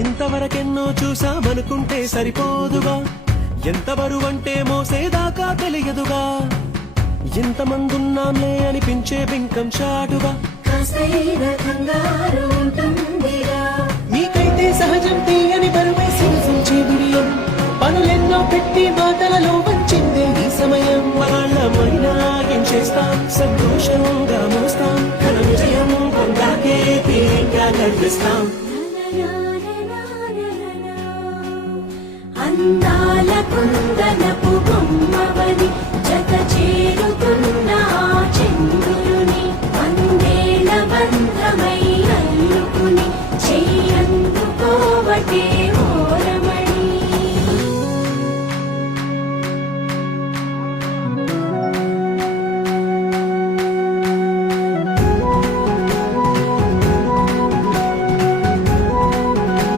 ఇంతవరకెన్నో చూసామనుకుంటే సరిపోదుగా, ఎంత బరువంటే మోసేదాకా తెలియదుగా, ఎంతమందున్నాంలే అనిపించే బింకం చాటుగా మీకైతే సహజం తీయని బరువై సించే బిడియం, పనులెన్నో పెట్టి మాటలలో వంచిందే ఈ సమయం. వాళ్ళమైనా ఏం చేస్తాం, సంతోషంగా మోస్తాం, ఘన విజయం పొందాకే తీరిగ్గా కనిపిస్తాం. అందాల కుందనపు బొమ్మవని జత చేరుతున్న చంద్రుని వందేల బంధమై అల్లుకుని చెయ్యందుకోవటే